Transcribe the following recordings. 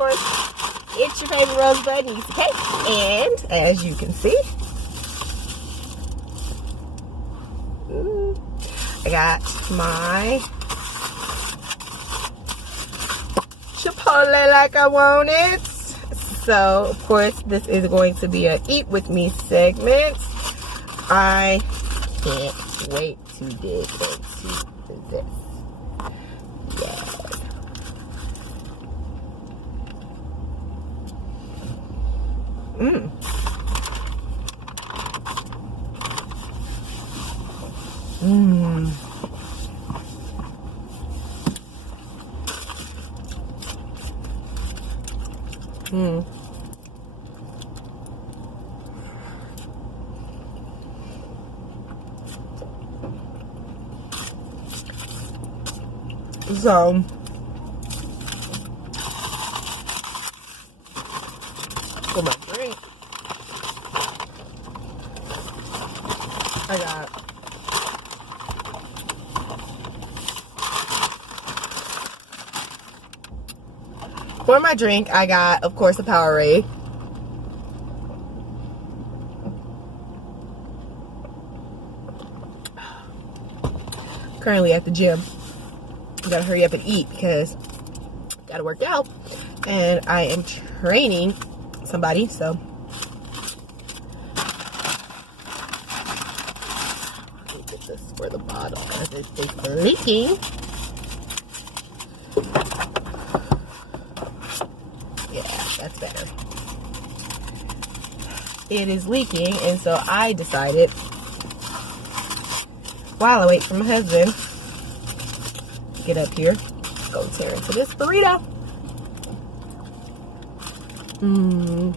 course, it's your favorite Rosebud niece, okay? And as you can see, I got my Chipotle like I want it. So, of course, this is going to be a Eat With Me segment. I can't wait to dig into this. Yes. Mmm. Mmm. Mmm. So, for my drink, I got of course, a Powerade. Currently at the gym. Gotta hurry up and eat because gotta work out, and I am training somebody, so let me get this for the bottle because it's leaking. Yeah, that's better. It is leaking, and so I decided, while I wait for my husband to get up here, go tear into this burrito. Mmm.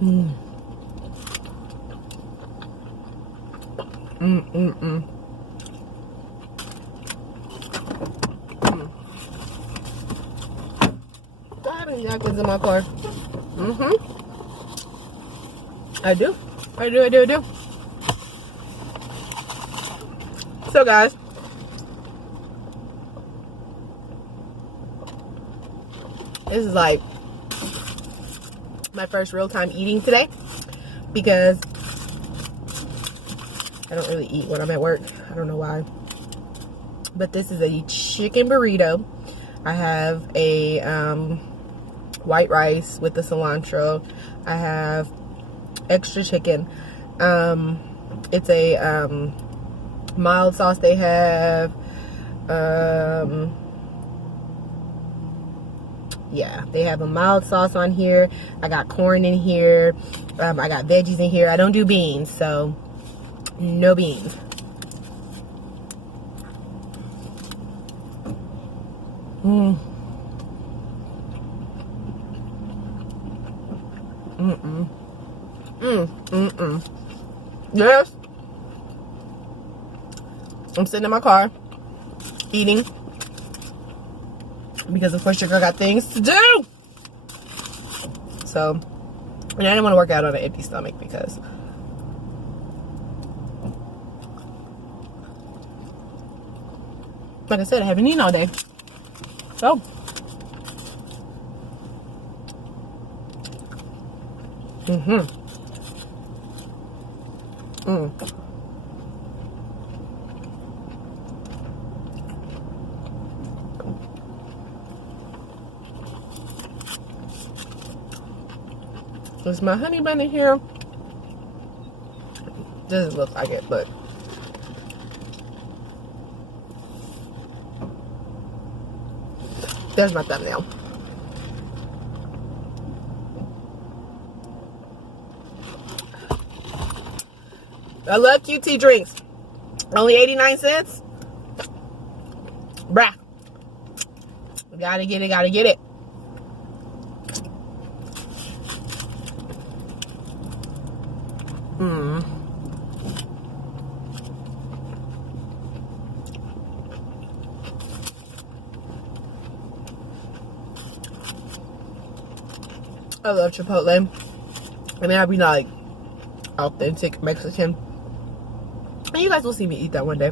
Mmm. Mmm, mmm, mmm. Do I have any napkins in my car? Mm-hmm. I do. So, guys, this is like my first real time eating today because I don't really eat when I'm at work. I don't know why. But this is a chicken burrito. I have a white rice with the cilantro. I have extra chicken. It's a mild sauce they have. Yeah, they have a mild sauce on here. I got corn in here. I got veggies in here. I don't do beans, so no beans. Mmm. Mm-mm. Mm-mm. Yes. I'm sitting in my car eating because of course your girl got things to do. So, and I didn't want to work out on an empty stomach because like I said, I haven't eaten all day. So Is my honey bun in here? Doesn't look like it, but there's my thumbnail. I love QT drinks. Only 89 cents. Bruh. Gotta get it. I love Chipotle. I mean, I'd be like authentic Mexican. And you guys will see me eat that one day.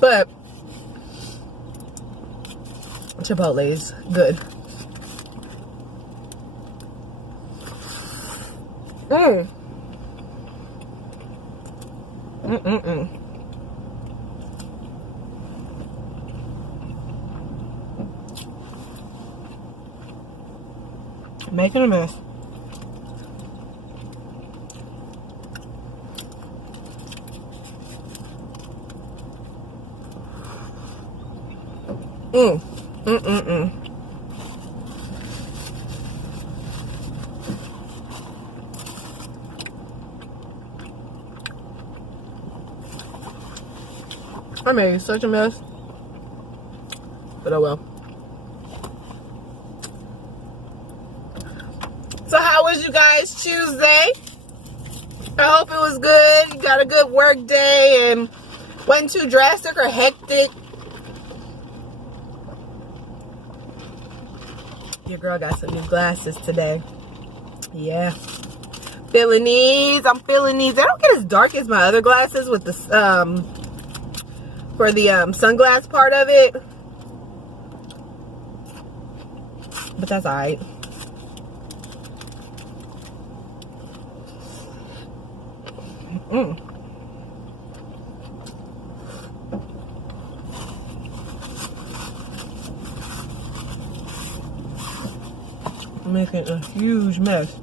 But Chipotle is good. Making a mess. I made such a mess, but oh well. So how was you guys Tuesday? I hope it was good. You got a good work day and wasn't too drastic or hectic. Your girl got some new glasses today. Yeah. Feeling these. I'm feeling these. They don't get as dark as my other glasses with the for the sunglass part of it. But that's alright. Making a huge mess.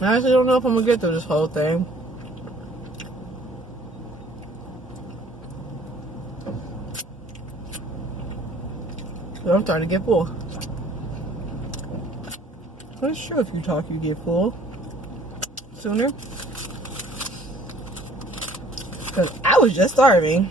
I actually don't know if I'm gonna get through this whole thing. I'm starting to get full. That's true. If you talk, you get full sooner. Because I was just starving.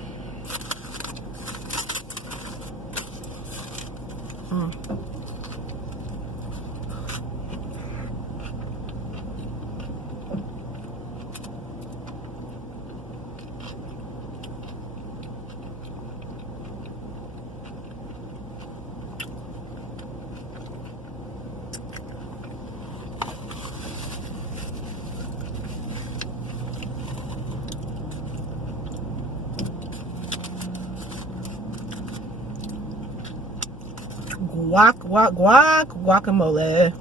Guacamole.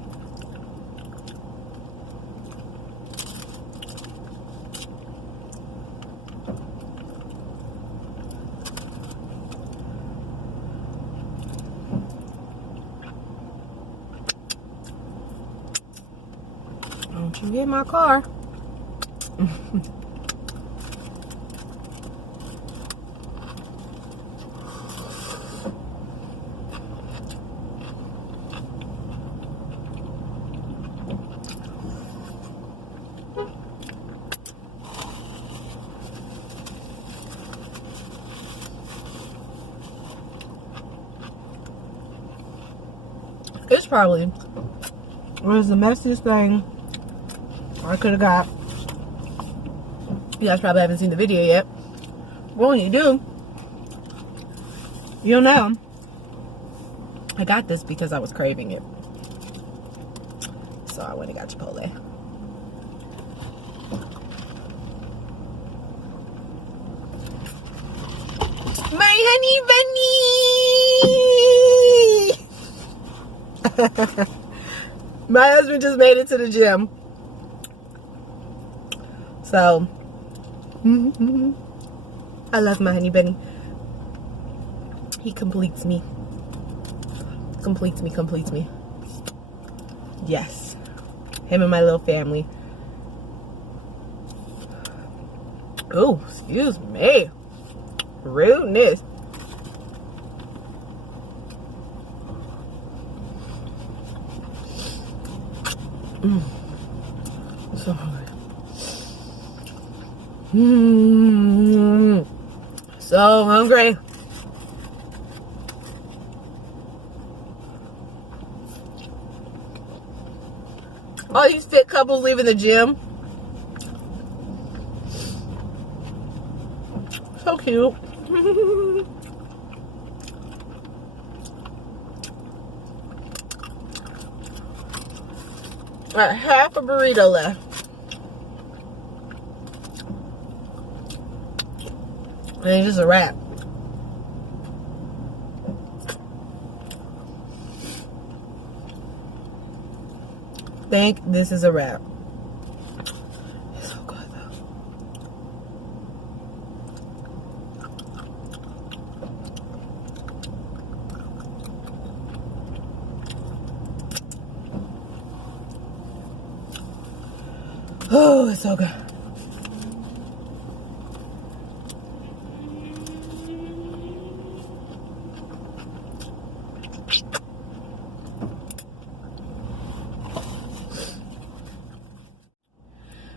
Don't you get my car. It's probably was the messiest thing I could have got. You guys probably haven't seen the video yet. But when you do, you'll know I got this because I was craving it. So I went and got Chipotle. My honey bunny! My husband just made it to the gym. So, I love my honey bunny. He completes me. Completes me. Yes. Him and my little family. Oh, excuse me. Rudeness. So hungry. So hungry. All these fit couples leaving the gym So cute. Alright, half a burrito left. And it's just a wrap. Think this is a wrap. It's so good though. Oh, it's so good.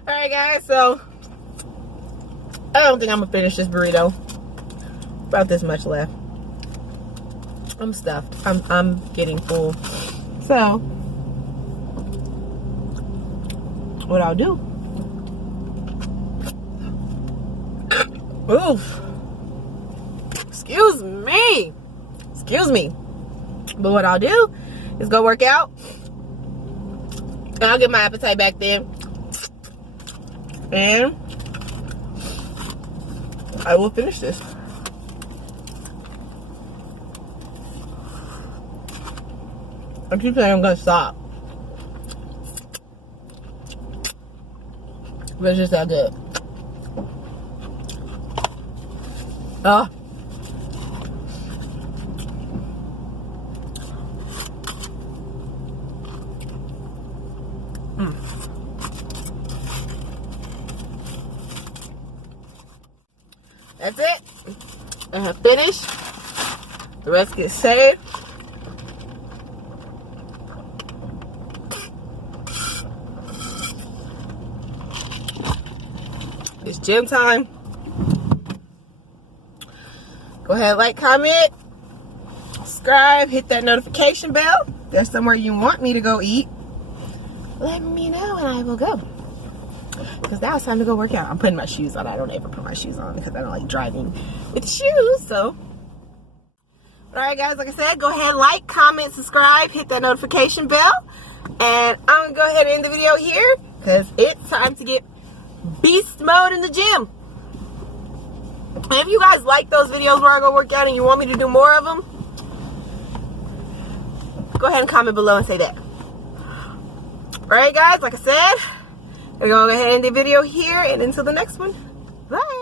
Alright guys, so I don't think I'm gonna finish this burrito. About this much left. I'm stuffed. I'm getting full. So what I'll do, oof, excuse me, but what I'll do is go work out and I'll get my appetite back then. And I will finish this. I keep saying I'm gonna stop, but it's just that good. That's it. I have finished. The rest gets saved. It's gym time. Go ahead, like, comment, subscribe, hit that notification bell. If there's somewhere you want me to go eat, let me know and I will go. Because now it's time to go work out. I'm putting my shoes on. I don't ever put my shoes on because I don't like driving with shoes. So, alright guys, like I said, go ahead, like, comment, subscribe, hit that notification bell. And I'm going to go ahead and end the video here because it's time to get beast mode in the gym. And if you guys like those videos where I go work out and you want me to do more of them, go ahead and comment below and say that. Alright guys, like I said, we're going to go ahead and end the video here, and until the next one, bye.